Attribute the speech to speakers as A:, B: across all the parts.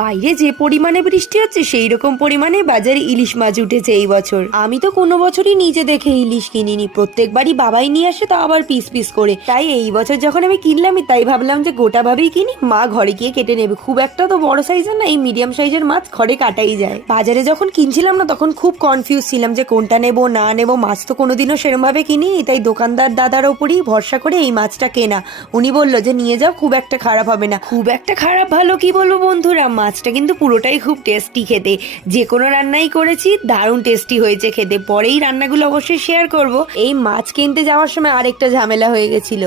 A: বাইরে যে পরিমাণে বৃষ্টি হচ্ছে, সেই রকম পরিমাণে বাজারে ইলিশ মাছ উঠেছে এই বছর। আমি তো কোনো বছরই নিজে দেখে ইলিশ কিনিনি। প্রত্যেকবারই বাবাই নিয়ে আসে তো আবার পিস পিস করে। তাই এই বছর যখন আমি কিনলামই, তাই ভাবলাম যে গোটা ভাবেই কিনি। মা ঘরে গিয়ে কেটে নেবে। খুব একটা তো বড় সাইজের না, এই মিডিয়াম সাইজের মাছ ঘরে কাটাই যায়। বাজারে যখন কিনছিলাম না, তখন খুব কনফিউজ ছিলাম যে কোনটা নেব, না নেব। মাছ তো কোনোদিনও সেরম ভাবে কিনি তাই দোকানদার দাদার ওপরই ভরসা করে এই মাছটা কেনা। উনি বলল যে, নিয়ে যাও, খুব একটা খারাপ হবে না। খুব একটা খারাপ ভালো কি বলব বন্ধুরা? মাছটা কিন্তু পুরোটাই খুব টেস্টি খেতে। যে কোনো রান্নাই করেছি, দারুণ টেস্টি হয়েছে খেতে। পরেই রান্নাগুলো অবশ্যই শেয়ার করব। এই মাছ কিনতে যাওয়ার সময় আরেকটা ঝামেলা হয়ে গেছিল।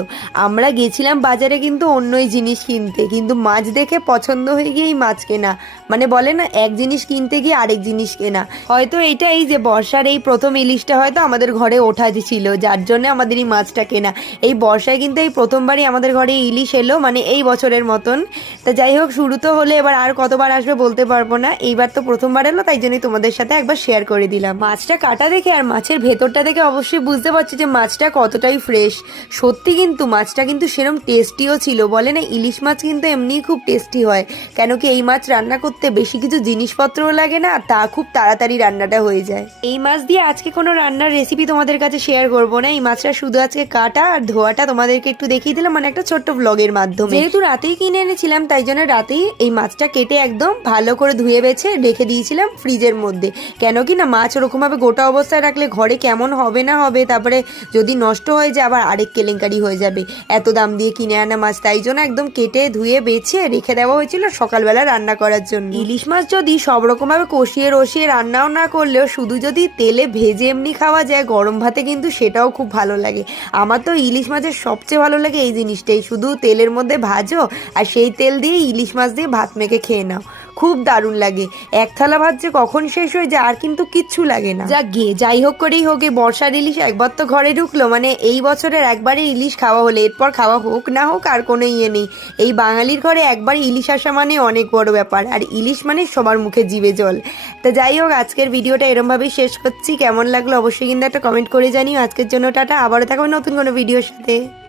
A: আমরা গেছিলাম বাজারে কিন্তু অন্যই জিনিস কিনতে, কিন্তু মাছ দেখে পছন্দ হয়ে গিয়ে এই মাছ কেনা। মানে বলে না, এক জিনিস কিনতে গিয়ে আরেক জিনিস কেনা। হয়তো এইটাই যে বর্ষার এই প্রথম ইলিশটা হয়তো আমাদের ঘরে ওঠা ছিল, যার জন্য আমাদের এই মাছটা কেনা। এই বর্ষায় কিন্তু এই প্রথমবারই আমাদের ঘরে ইলিশ এলো মানে এই বছরের মতন। তা যাই হোক, শুরু তো হলে, এবার আর কতবার আসবে বলতে পারব না। এইবার তো প্রথমবার এলো, তাই জন্যই তোমাদের সাথে একবার শেয়ার করে দিলাম। মাছটা কাটা দেখে আর মাছের ভেতরটা দেখে অবশ্যই বুঝতে পারছি যে মাছটা কতটাই ফ্রেশ সত্যি কিন্তু মাছটা কিন্তু সেরম টেস্টিও ছিল, বলে না? ইলিশ মাছ কিন্তু এমনিই খুব টেস্টি হয়। কেন কি এই মাছ রান্না করতে বেশি কিছু জিনিসপত্রও লাগে না তা খুব তাড়াতাড়ি রান্নাটা হয়ে যায়। এই মাছ দিয়ে আজকে কোনো রান্নার রেসিপি তোমাদের কাছে শেয়ার করব না। এই মাছটা শুধু আজকে কাটা আর ধোয়াটা তোমাদেরকে একটু দেখিয়ে দিলাম মানে একটা ছোট্ট ব্লগের মাধ্যমে। যেহেতু রাতেই কিনে এনেছিলাম, তাই জন্য রাতেই এই মাছটা কেটে একদম ভালো করে ধুয়ে বেছে রেখে দিয়েছিলাম ফ্রিজের মধ্যে। কেন কি না মাছ ওরকমভাবে গোটা অবস্থায় রাখলে ঘরে কেমন হবে না হবে, তারপরে যদি নষ্ট হয়ে যায় আবার আরেক কেলেঙ্কারি হয়ে যাবে। এত দাম দিয়ে কিনে আনা মাছ, তাই জন্য একদম কেটে ধুয়ে বেছে রেখে দেওয়া হয়েছিল সকালবেলা রান্না করার জন্য। ইলিশ মাছ যদি সব রকমভাবে কষিয়ে রসিয়ে রান্নাও না করলেও শুধু যদি তেলে ভেজে এমনি খাওয়া যায়, গরম ভাতে কিন্তু সেটাও খুব ভালো লাগে। আমার তো ইলিশ মাছের সবচেয়ে ভালো লাগে এই জিনিসটাই, শুধু তেলের মধ্যে ভাজো আর সেই তেল দিয়ে ইলিশ মাছ দিয়ে ভাত মেখে খেয়ে নাও। খুব দারুণ লাগে। এক থালা ভাত যে কখন শেষ হয়ে যায় আর কিন্তু কিচ্ছু লাগে না। যাক গিয়ে যাই হোক করেই হোক, এই বর্ষার ইলিশ একবার তো ঘরে ঢুকলো। মানে এই বছরের একবারই ইলিশ খাওয়া হলে। এরপর খাওয়া হোক না হোক আর কোনো ইয়ে নেই। এই বাঙালির ঘরে একবার ইলিশ আসা মানে অনেক বড় ব্যাপার। আর ইলিশ মানে সবার মুখে জিভে জল। তা যাই হোক, আজকের ভিডিওটা এরমভাবেই শেষ করছি। কেমন লাগল অবশ্যই কিন্তু একটা কমেন্ট করে জানিও। আজকের জন্য টাটা। আবারও থাকবে নতুন কোনো ভিডিওর সাথে।